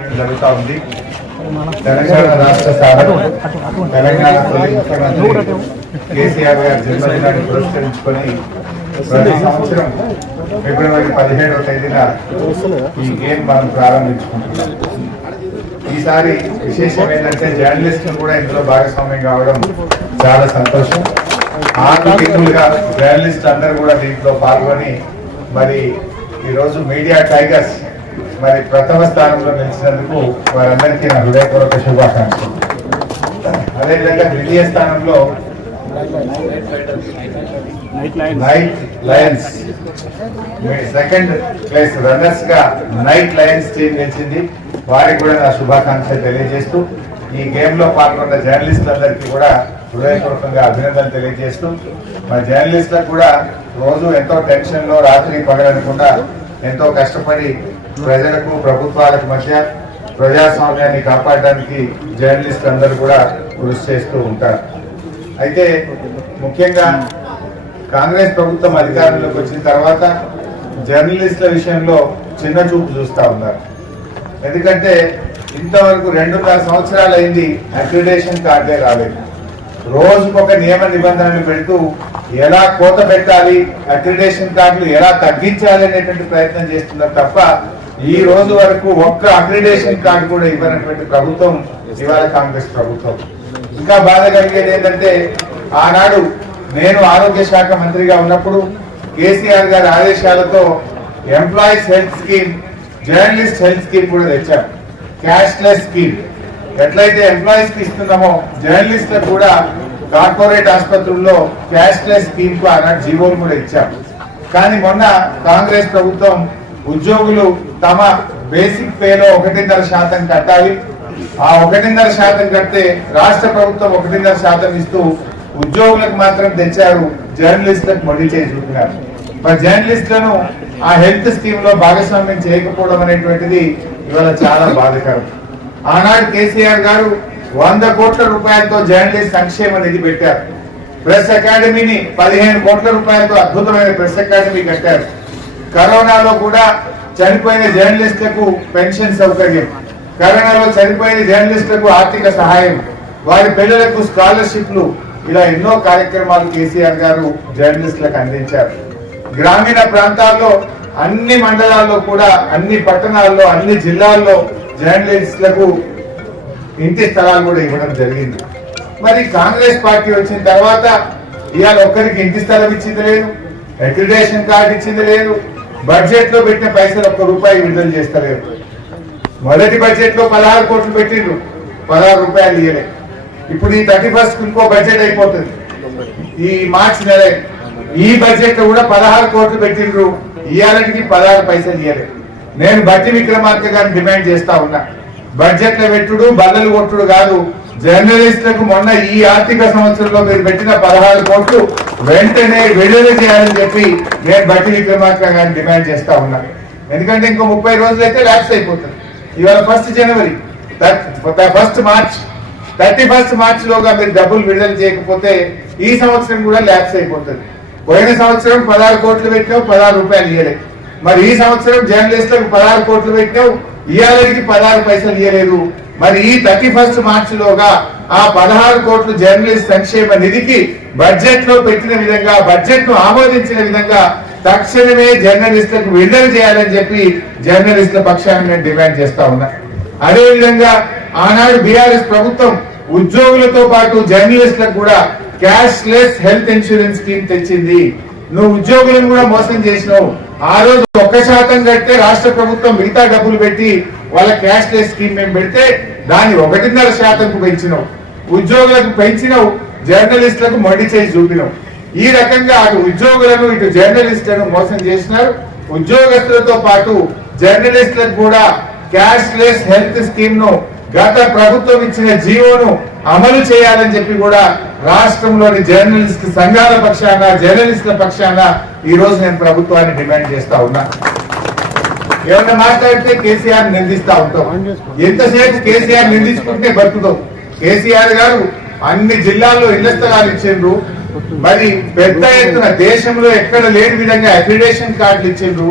జరుగుతూ ఉంది. తెలంగాణ రాష్ట్ర సాధన తెలంగాణ తొలి ముఖ్యమంత్రి కేసీఆర్ గారి జన్మదినాన్ని పురస్కరించుకొని ప్రతి సంవత్సరం ఫిబ్రవరి 17వ తేదీన ఈ గేమ్ మనం ప్రారంభించుకుంటున్నాం. ఈసారి విశేషం ఏంటంటే జర్నలిస్టులు కూడా ఇందులో భాగస్వామ్యం కావడం చాలా సంతోషం. ఆర్థికంగా జర్నలిస్ట్ అందరూ కూడా దీంట్లో పాల్గొని మరి ఈరోజు మీడియా టైగర్స్ మరి ప్రథమ స్థానంలో నిలిచినందుకు వారందరికీ నా హృదయపూర్వక శుభాకాంక్షలు. అదేవిధంగా ద్వితీయ స్థానంలో night Lions, second place runners గా నైట్ లయన్స్ టీం నిలిచింది. వారికి కూడా నా శుభాకాంక్షలు తెలియజేస్తూ ఈ గేమ్ లో పాల్గొన్న జర్నలిస్టులందరికీ కూడా హృదయపూర్వకంగా అభినందనలు తెలియజేస్తూ మా జర్నలిస్టులకు కూడా రోజు ఎంతో టెన్షన్ లో రాత్రి పగలనకుండా ఎంతో కష్టపడి ప్రజలకు ప్రభుత్వాలకు మధ్య ప్రజాస్వామ్యాన్ని కాపాడడానికి జర్నలిస్టులు అందరూ కూడా కృషి చేస్తూ ఉంటారు. అయితే ముఖ్యంగా కాంగ్రెస్ ప్రభుత్వం అధికారంలోకి వచ్చిన తర్వాత జర్నలిస్టుల విషయంలో చిన్న చూపు చూస్తూ ఉన్నారు. ఎందుకంటే ఇంతవరకు 2.5 సంవత్సరాలు అయింది అక్రిడేషన్ కార్డే రాలేదు. రోజుకొక నియమ నిబంధనలు పెడుతూ ఎలా కోత పెట్టాలి, అక్రిడేషన్ కార్డులు ఎలా తగ్గించాలి అనేటువంటి ప్రయత్నం చేస్తున్నారు తప్ప ఈ రోజు వరకు ఒక్క అక్రిడేషన్ కార్డు కూడా ఇవ్వనటువంటి ప్రభుత్వం ఇవాళ కాంగ్రెస్ ప్రభుత్వం. ఇంకా బాధ కలిగేది ఏంటంటే ఆనాడు నేను ఆరోగ్య శాఖ మంత్రిగా ఉన్నప్పుడు కేసీఆర్ గారి ఆదేశాలతో employees health scheme, journalist health scheme కూడా తెచ్చాం. క్యాష్లెస్ స్కీమ్ ఎట్లయితే ఎంప్లాయీస్ కి ఇస్తున్నామో జర్నలిస్టులకు కూడా కార్పొరేట్ ఆసుపత్రుల్లో క్యాష్లెస్ స్కీమ్ కు ఆనాడు జీవోలు కూడా ఇచ్చాం. కానీ మొన్న కాంగ్రెస్ ప్రభుత్వం ఉద్యోగులు తమ బేసిక్ పేలో 1.5% కట్టాలి, ఆ 1.5% కడితే రాష్ట్ర ప్రభుత్వం 1.5% ఇస్తూ ఉద్యోగులకు మాత్రం తెచ్చారు, జర్నలిస్టులకు మొండి చేసి చూపినారు. మరి జర్నలిస్టులను ఆ హెల్త్ స్కీమ్ లో భాగస్వామ్యం చేయకపోవడం అనేటువంటిది ఇవాళ చాలా బాధాకరం. ఆనాడు కేసీఆర్ గారు 100 కోట్ల రూపాయలతో జర్నలిస్ట్ సంక్షేమ నిధి పెట్టారు. ప్రెస్ అకాడమీని 15 కోట్ల రూపాయలతో అద్భుతమైన ప్రెస్ అకాడమీ కట్టారు. కరోనాలో కూడా చనిపోయిన జర్నలిస్టులకు పెన్షన్ సౌకర్యం, కరోనాలో చనిపోయిన జర్నలిస్టులకు ఆర్థిక సహాయం, వారి పిల్లలకు స్కాలర్షిప్లు, ఇలా ఎన్నో కార్యక్రమాలు కేసీఆర్ గారు జర్నలిస్టులకు అందించారు. గ్రామీణ ప్రాంతాల్లో అన్ని మండలాల్లో కూడా, అన్ని పట్టణాల్లో, అన్ని జిల్లాల్లో జర్నలిస్టులకు ఇంటి స్థలాలు కూడా ఇవ్వడం జరిగింది. మరి కాంగ్రెస్ పార్టీ వచ్చిన తర్వాత ఇవాళ ఒక్కరికి ఇంటి స్థలం ఇచ్చింది లేదు, అక్రిడేషన్ కార్డు ఇచ్చింది లేదు, బడ్జెట్ లో పెట్టిన పైసలు ₹1 విడుదల చేస్తలేరు. మొదటి బడ్జెట్ లో 16 కోట్లు పెట్టిండ్రు, 16 రూపాయలు ఇయ్యలే. ఇప్పుడు ఈ 31st ఇంకో బడ్జెట్ అయిపోతుంది, ఈ మార్చి నెల. ఈ బడ్జెట్ లో కూడా 16 కోట్లు పెట్టిండ్రు, ఇయ్యాలకి 16 పైసలు ఇయ్యలే. నేను బట్టి విక్రమార్క గారిని డిమాండ్ చేస్తా ఉన్నా, బడ్జెట్ లో పెట్టుడు బల్లలు కొట్టుడు కాదు, జర్నలిస్టులకు మొన్న ఈ ఆర్థిక సంవత్సరంలో మీరు పెట్టిన 16 కోట్లు వెంటనే విడుదల చేయాలని చెప్పి నేను బట్టి విక్రమార్క గారిని డిమాండ్ చేస్తా ఉన్నా. ఎందుకంటే ఇంకో 30 రోజులు అయితే ల్యాప్స్ అయిపోతుంది. ఇవాళ 1 జనవరి, 1 మార్చ్, 31 మార్చ్ లోగా మీరు డబ్బులు విడుదల చేయకపోతే ఈ సంవత్సరం కూడా ల్యాప్స్ అయిపోతుంది. పోయిన సంవత్సరం 16 కోట్లు పెట్టినావు, 16 రూపాయలు ఇయ్యలేదు. మరి ఈ సంవత్సరం జర్నలిస్టులకు 16 కోట్లు పెట్టినావు, ఇయ్యాలకి 16 పైసలు ఇయ్యలేదు. మరి ఈ 31 మార్చి లోగా ఆ 16 కోట్లు జర్నలిస్ట్ సంక్షేమ నిధికి బడ్జెట్ లో పెట్టిన విధంగా, బడ్జెట్ ను ఆమోదించిన విధంగా తక్షణమే జర్నలిస్టులకు విడుదల చేయాలని చెప్పి జర్నలిస్టుల పక్షాన నేను డిమాండ్ చేస్తా ఉన్నా. అదేవిధంగా ఆనాడు బీఆర్ఎస్ ప్రభుత్వం ఉద్యోగులతో పాటు జర్నలిస్టులకు కూడా క్యాష్లెస్ హెల్త్ ఇన్సూరెన్స్ స్కీమ్ తెచ్చింది. నువ్వు ఉద్యోగులను కూడా మోసం చేసినావు. ఆ రోజు 1% కడితే రాష్ట్ర ప్రభుత్వం మిగతా డబ్బులు పెట్టి వాళ్ళ క్యాష్లెస్ స్కీమ్ మేము పెడితే దాన్ని 1.5%కు పెంచినావు. ఉద్యోగులకు పెంచినావు, జర్నలిస్టులకు మొండి చేసి చూపినావు. ఈ రకంగా అటు ఉద్యోగులను ఇటు జర్నలిస్టులను మోసం చేసినారు. ఉద్యోగస్తులతో పాటు జర్నలిస్టులకు కూడా క్యాష్లెస్ హెల్త్ స్కీమ్ ను గత ప్రభుత్వం ఇచ్చిన జీవోను అమలు చేయాలని చెప్పి కూడా రాష్ట్రంలోని జర్నలిస్ట్ సంఘాల పక్షాన, జర్నలిస్టుల పక్షాన ఈ రోజు నేను ప్రభుత్వాన్ని డిమాండ్ చేస్తా ఉన్నా. ఏమన్నా మాట్లాడితే కేసీఆర్ నిందిస్తా ఉంటాం. ఎంతసేపు కేసీఆర్ నిందించుకుంటే బతుకుతాం. కేసీఆర్ గారు అన్ని జిల్లాల్లో ఇళ్ల స్థలాలు ఇచ్చిండ్రు, మరి పెద్ద ఎత్తున దేశంలో ఎక్కడ లేని విధంగా అక్రిడేషన్ కార్డులు ఇచ్చిండ్రు,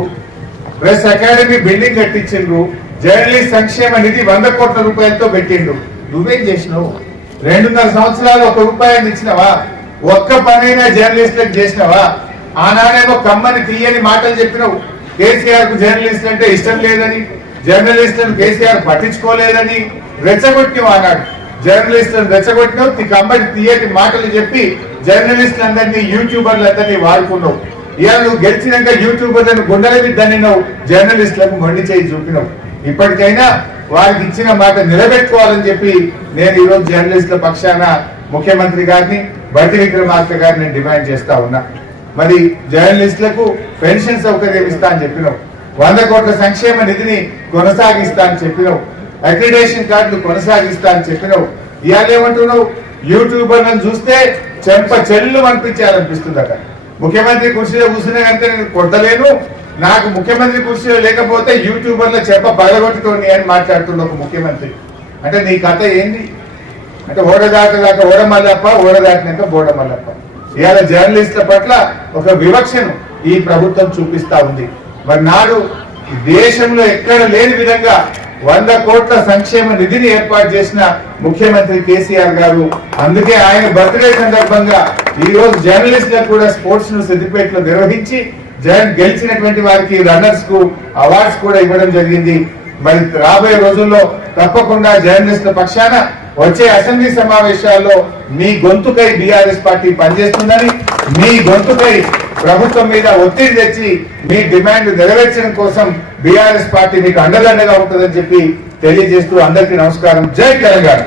ప్రెస్ అకాడమీ బిల్డింగ్ కట్టించిండ్రు, జర్నలిస్ట్ సంక్షేమ నిధి 100 కోట్ల రూపాయలతో పెట్టిండు. నువ్వేం చేసినావు? 2.5 సంవత్సరాలు 1 రూపాయలు ఇచ్చినవా? ఒక్క పనైనా జర్నలిస్టులకు చేసినవా? ఆనాడేమో కమ్మని తీయని మాటలు చెప్పినావు. కేసీఆర్ కు జర్నలిస్ట్ అంటే ఇష్టం లేదని, జర్నలిస్టులను కేసీఆర్ పట్టించుకోలేదని రెచ్చగొట్టినావు. ఆనాడు జర్నలిస్టులను రెచ్చగొట్టినావు. కమ్మని తీయని మాటలు చెప్పి జర్నలిస్టులందరినీ యూట్యూబర్లందరినీ వాడుకున్నావు. ఇవాళ నువ్వు గెలిచినాక యూట్యూబర్లను గుండెల మీద దన్నినావు, జర్నలిస్టులకు మొండి చేయి చూపినావు. ఇప్పటికైనా వారికి ఇచ్చిన మాట నిలబెట్టుకోవాలని చెప్పి నేను ఈరోజు జర్నలిస్టుల పక్షాన ముఖ్యమంత్రి గారిని, బట్టి విక్రమార్క గారిని డిమాండ్ చేస్తా ఉన్నా. మరి జర్నలిస్టులకు పెన్షన్ సౌకర్యం ఇస్తా అని చెప్పినావు, 100 కోట్ల సంక్షేమ నిధిని కొనసాగిస్తా అని చెప్పినావు, అక్రిడేషన్ కార్డులు కొనసాగిస్తా అని చెప్పినావు. ఇవాళ ఏమంటున్నావు? యూట్యూబర్లను చూస్తే చెంప చెల్లు అనిపించాలనిపిస్తుందట. ముఖ్యమంత్రి కుర్చీలో కూర్చునే కనుక నేను కొట్టలేను, నాకు ముఖ్యమంత్రి కుర్చీలో లేకపోతే యూట్యూబర్ల చెంప పగలగొట్టుకోండి అని మాట్లాడుతున్న ఒక ముఖ్యమంత్రి. అంటే నీ కథ ఏంది? అంటే ఓడదాకా ఓడమల్లప్ప, ఓడదాటినాక బోడమల్లప్ప. ఇవాళ జర్నలిస్టుల పట్ల ఒక వివక్షను ఈ ప్రభుత్వం చూపిస్తా ఉంది. మరి నాడు దేశంలో ఎక్కడ లేని విధంగా 100 కోట్ల సంక్షేమ నిధిని ఏర్పాటు చేసిన ముఖ్యమంత్రి కేసీఆర్ గారు. అందుకే ఆయన బర్త్డే సందర్భంగా ఈ రోజు జర్నలిస్టులకు కూడా స్పోర్ట్స్ ను సిద్దిపేటలో నిర్వహించి గెలిచినటువంటి వారికి రన్నర్స్ కు అవార్డ్స్ కూడా ఇవ్వడం జరిగింది. మరి రాబోయే రోజుల్లో తప్పకుండా జర్నలిస్టుల పక్షాన వచ్చే అసెంబ్లీ సమావేశాల్లో మీ గొంతుకై బీఆర్ఎస్ పార్టీ పనిచేస్తుందని, మీ గొంతుకై ప్రభుత్వం మీద ఒత్తిడి తెచ్చి మీ డిమాండ్ నెరవేర్చడం కోసం బీఆర్ఎస్ పార్టీ మీకు అండదండగా ఉంటుందని చెప్పి తెలియజేస్తూ అందరికీ నమస్కారం. జై తెలంగాణ.